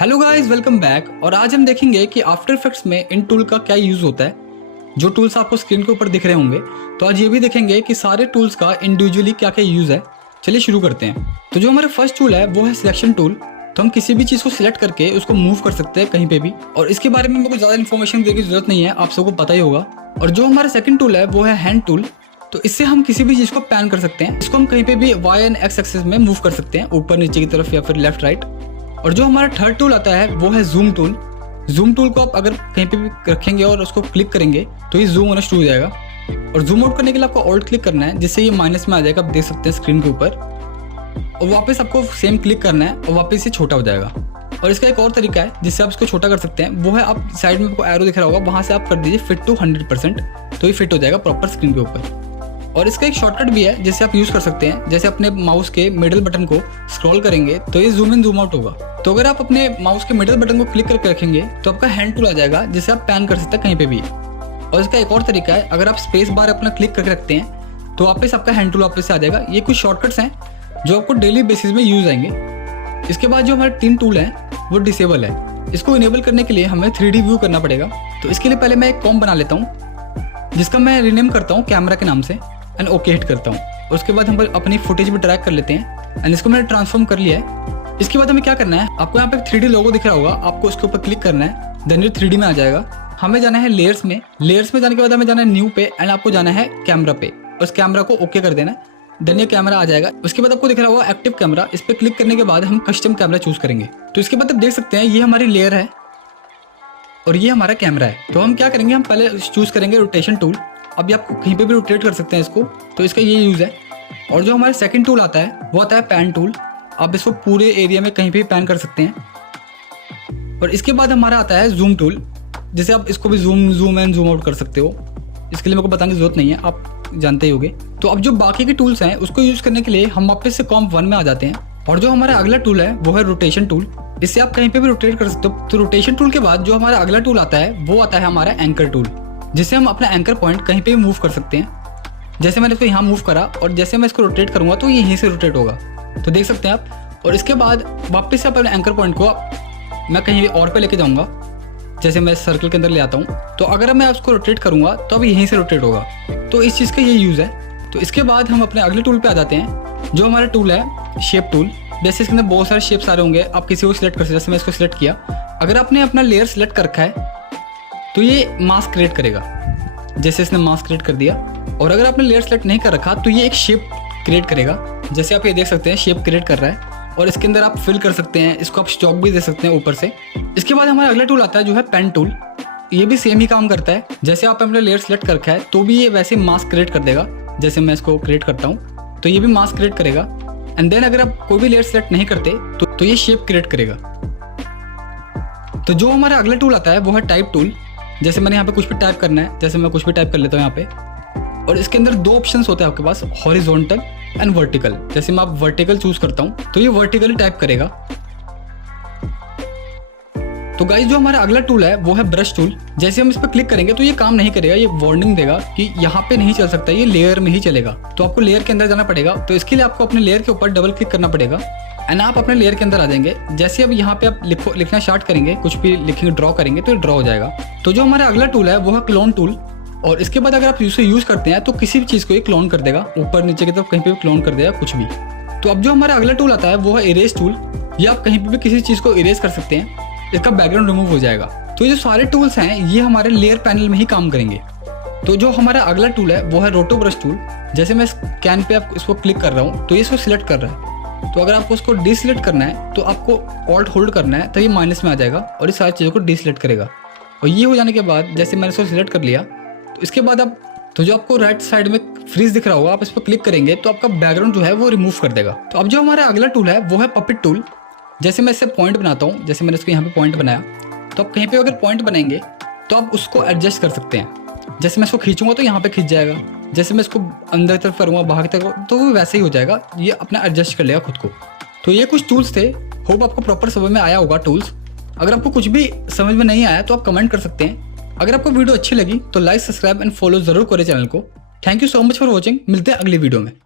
Hello guys, welcome back. और आज हम देखेंगे कि आफ्टर इफेक्ट्स में इन टूल का क्या यूज होता है। जो टूल्स आपको स्क्रीन के ऊपर दिख रहे होंगे, तो आज ये भी देखेंगे कि सारे टूल्स का इंडिविजुअली क्या क्या यूज है। चलिए शुरू करते हैं। तो जो हमारा फर्स्ट टूल है वो है सिलेक्शन टूल। तो हम किसी भी चीज़ को सिलेक्ट करके उसको मूव कर सकते हैं कहीं पे भी, और इसके बारे में मेरे को ज़्यादा इन्फॉर्मेशन देने की जरूरत नहीं है, आप सबको पता ही होगा। और जो हमारा सेकंड टूल है वो है हैंड टूल। तो इससे हम किसी भी चीज़ को पैन कर सकते हैं। इसको हम कहीं पे भी वाई एंड एक्स एक्सिस में मूव कर सकते हैं, ऊपर नीचे की तरफ या फिर लेफ्ट राइट। और जो हमारा थर्ड टूल आता है वो है जूम टूल। जूम टूल को आप अगर कहीं पे भी रखेंगे और उसको क्लिक करेंगे तो ये जूम होना शुरू हो जाएगा। और जूम आउट करने के लिए आपको ऑल्ट क्लिक करना है, जिससे ये माइनस में आ जाएगा, आप देख सकते हैं स्क्रीन के ऊपर। और वापस आपको सेम क्लिक करना है और वापस ये छोटा हो जाएगा। और इसका एक और तरीका है जिससे आप इसको छोटा कर सकते हैं, वो है आप साइड में आपको एरो दिख रहा होगा, वहाँ से आप कर दीजिए फिट टू 100%, तो ये फिट हो जाएगा प्रॉपर स्क्रीन के ऊपर। और इसका एक शॉर्टकट भी है जिसे आप यूज़ कर सकते हैं। जैसे अपने माउस के मिडिल बटन को स्क्रॉल करेंगे तो ये जूम इन जूम आउट होगा। तो अगर आप अपने माउस के मिडिल बटन को क्लिक करके रखेंगे तो आपका हैंड टूल आ जाएगा, जिसे आप पैन कर सकते हैं कहीं पे भी। और इसका एक और तरीका है, अगर आप स्पेस बार अपना क्लिक करके रखते हैं तो वापस आपका हैंड टूल वापस से आ जाएगा। ये कुछ शॉर्टकट्स हैं जो आपको डेली बेसिस में यूज आएंगे। इसके बाद जो हमारे 3 टूल हैं वो डिसेबल है। इसको इनेबल करने के लिए हमें 3D व्यू करना पड़ेगा। तो इसके लिए पहले मैं एक कॉम बना लेता हूँ, जिसका मैं रिनेम करता हूँ कैमरा के नाम से, एंड ओके हिट करता हूँ। और उसके बाद हम अपनी फुटेज भी ड्रैग कर लेते हैं, एंड इसको मैंने ट्रांसफॉर्म कर लिया है। इसके बाद हमें क्या करना है, आपको यहाँ पे 3D लोगो दिख रहा होगा, आपको उसके ऊपर क्लिक करना है, देन ये 3D में आ जाएगा। हमें जाना है लेयर्स में। लेयर्स में जाने के बाद हमें जाना है न्यू पे, एंड आपको जाना है कैमरा पे। उस कैमरा को ओके कर देना है, देन ये कैमरा आ जाएगा। उसके बाद आपको दिख रहा होगा एक्टिव कैमरा। इस पर क्लिक करने के बाद हम कस्टम कैमरा चूज करेंगे। तो इसके बाद आप देख सकते हैं ये हमारी लेयर है और ये हमारा कैमरा है। तो हम क्या करेंगे, हम पहले चूज करेंगे रोटेशन टूल। अभी आपको कहीं पे भी रोटेट कर सकते हैं इसको, तो इसका ये यूज़ है। और जो हमारा सेकंड टूल आता है वो आता है पैन टूल। आप इसको पूरे एरिया में कहीं पे भी पैन कर सकते हैं। और इसके बाद हमारा आता है जूम टूल, जिसे आप इसको भी जूम एंड जूम आउट कर सकते हो। इसके लिए मेरे को बताने की जरूरत नहीं है, आप जानते ही होंगे। तो अब जो बाकी के टूल्स हैं उसको यूज़ करने के लिए हम वापस से कॉम्प 1 में आ जाते हैं। और जो हमारा अगला टूल है वो है रोटेशन टूल। इससे आप कहीं पे भी रोटेट कर सकते हो। तो रोटेशन टूल के बाद जो हमारा अगला टूल आता है वो आता है हमारा एंकर टूल, जिससे हम अपना एंकर पॉइंट कहीं पे भी मूव कर सकते हैं। जैसे मैंने इसको यहाँ मूव करा और जैसे मैं इसको रोटेट करूँगा तो ये यहीं से रोटेट होगा, तो देख सकते हैं आप। और इसके बाद वापस से अपने एंकर पॉइंट को मैं कहीं और पे लेके जाऊँगा, जैसे मैं सर्कल के अंदर ले आता हूँ। तो अगर मैं उसको रोटेट करूँगा तो अब यहीं से रोटेट होगा। तो इस चीज़ का ये यूज़ है। तो इसके बाद हम अपने अगले टूल पे आ जाते हैं, जो हमारा टूल है शेप टूल। जैसे इसके अंदर बहुत सारे शेप्स आ रहे होंगे, आप किसी को सिलेक्ट कर सकते हैं। जैसे मैं इसको सिलेक्ट किया, अगर आपने अपना लेयर सिलेक्ट कर रखा है तो ये मास्क क्रिएट करेगा। जैसे इसने मास्क क्रिएट कर दिया। और अगर आपने लेयर सेलेक्ट नहीं कर रखा तो ये एक शेप क्रिएट करेगा। जैसे आप ये देख सकते हैं शेप क्रिएट कर रहा है। और इसके अंदर आप फिल कर सकते हैं, इसको आप स्टॉक भी दे सकते हैं ऊपर से। इसके बाद हमारा अगला टूल आता है जो है पेन टूल। ये भी सेम ही काम करता है। जैसे आप अपना लेयर सेलेक्ट कर रखा है तो भी ये वैसे मास्क क्रिएट कर देगा। जैसे मैं इसको क्रिएट करता हूँ तो ये भी मास्क क्रिएट करेगा। एंड देन अगर आप कोई भी लेयर सेलेक्ट नहीं करते तो ये शेप क्रिएट करेगा। तो जो हमारा अगला टूल आता है वो है टाइप टूल। जैसे मैंने यहाँ पे कुछ भी टाइप करना है, जैसे मैं कुछ भी टाइप कर लेता हूँ यहाँ पे। और इसके अंदर 2 ऑप्शंस होते हैं आपके पास, हॉरिजॉन्टल एंड वर्टिकल। जैसे मैं आप वर्टिकल चूज करता हूँ तो ये वर्टिकली टाइप करेगा। तो गाइस जो हमारा अगला टूल है वो है ब्रश टूल। जैसे हम इस पर क्लिक करेंगे तो ये काम नहीं करेगा, ये वार्निंग देगा कि यहाँ पे नहीं चल सकता, ये लेयर में ही चलेगा। तो आपको लेयर के अंदर जाना पड़ेगा। तो इसके लिए आपको अपने लेयर के ऊपर डबल क्लिक करना पड़ेगा, एंड आप अपने लेयर के अंदर आ जाएंगे। जैसे अब यहाँ पे आप लिखना स्टार्ट करेंगे, कुछ भी लिखेंगे, ड्रॉ करेंगे तो ये ड्रॉ हो जाएगा। तो जो हमारा अगला टूल है वो है क्लोन टूल। और इसके बाद अगर आप इसे यूज करते हैं तो किसी भी चीज़ को ये क्लोन कर देगा, ऊपर नीचे की तरफ कहीं पे भी क्लोन कर देगा, कुछ भी। तो अब जो हमारा अगला टूल आता है वो है इरेज टूल। ये आप कहीं पे भी किसी चीज़ को इरेज कर सकते हैं, इसका बैकग्राउंड रिमूव हो जाएगा। तो ये जो सारे टूल्स हैं ये हमारे लेयर पैनल में ही काम करेंगे। तो जो हमारा अगला टूल है वो है रोटो ब्रश टूल। जैसे मैं कैन पे आप इसको क्लिक कर रहा हूँ तो ये इसको सिलेक्ट कर रहा है। तो अगर आपको उसको डिसलेक्ट करना है तो आपको ऑल्ट होल्ड करना है, तो ये माइनस में आ जाएगा और ये सारी चीज़ों को डिसलेक्ट करेगा। और ये हो जाने के बाद जैसे मैंने इसको सिलेक्ट कर लिया, तो इसके बाद आप तो जो आपको राइट साइड में फ्रीज दिख रहा होगा, आप इस पर क्लिक करेंगे तो आपका बैकग्राउंड जो है वो रिमूव कर देगा। तो अब जो हमारा अगला टूल है वो है पपेट टूल। जैसे मैं इससे पॉइंट बनाता हूँ, जैसे मैंने इसको यहाँ पे पॉइंट बनाया, तो आप कहीं पे अगर पॉइंट बनाएंगे तो आप उसको एडजस्ट कर सकते हैं। जैसे मैं इसको खींचूंगा तो यहाँ पे खींच जाएगा, जैसे मैं इसको अंदर की तरफ करूँगा, बाहर की तरफ, तो वो वैसे ही हो जाएगा, ये अपना एडजस्ट कर लेगा खुद को। तो ये कुछ टूल्स थे, होप आपको प्रॉपर समझ में आया होगा टूल्स। अगर आपको कुछ भी समझ में नहीं आया तो आप कमेंट कर सकते हैं। अगर आपको वीडियो अच्छी लगी तो लाइक, सब्सक्राइब एंड फॉलो जरूर करें चैनल को। Thank you so much for watching. मिलते हैं अगली वीडियो में।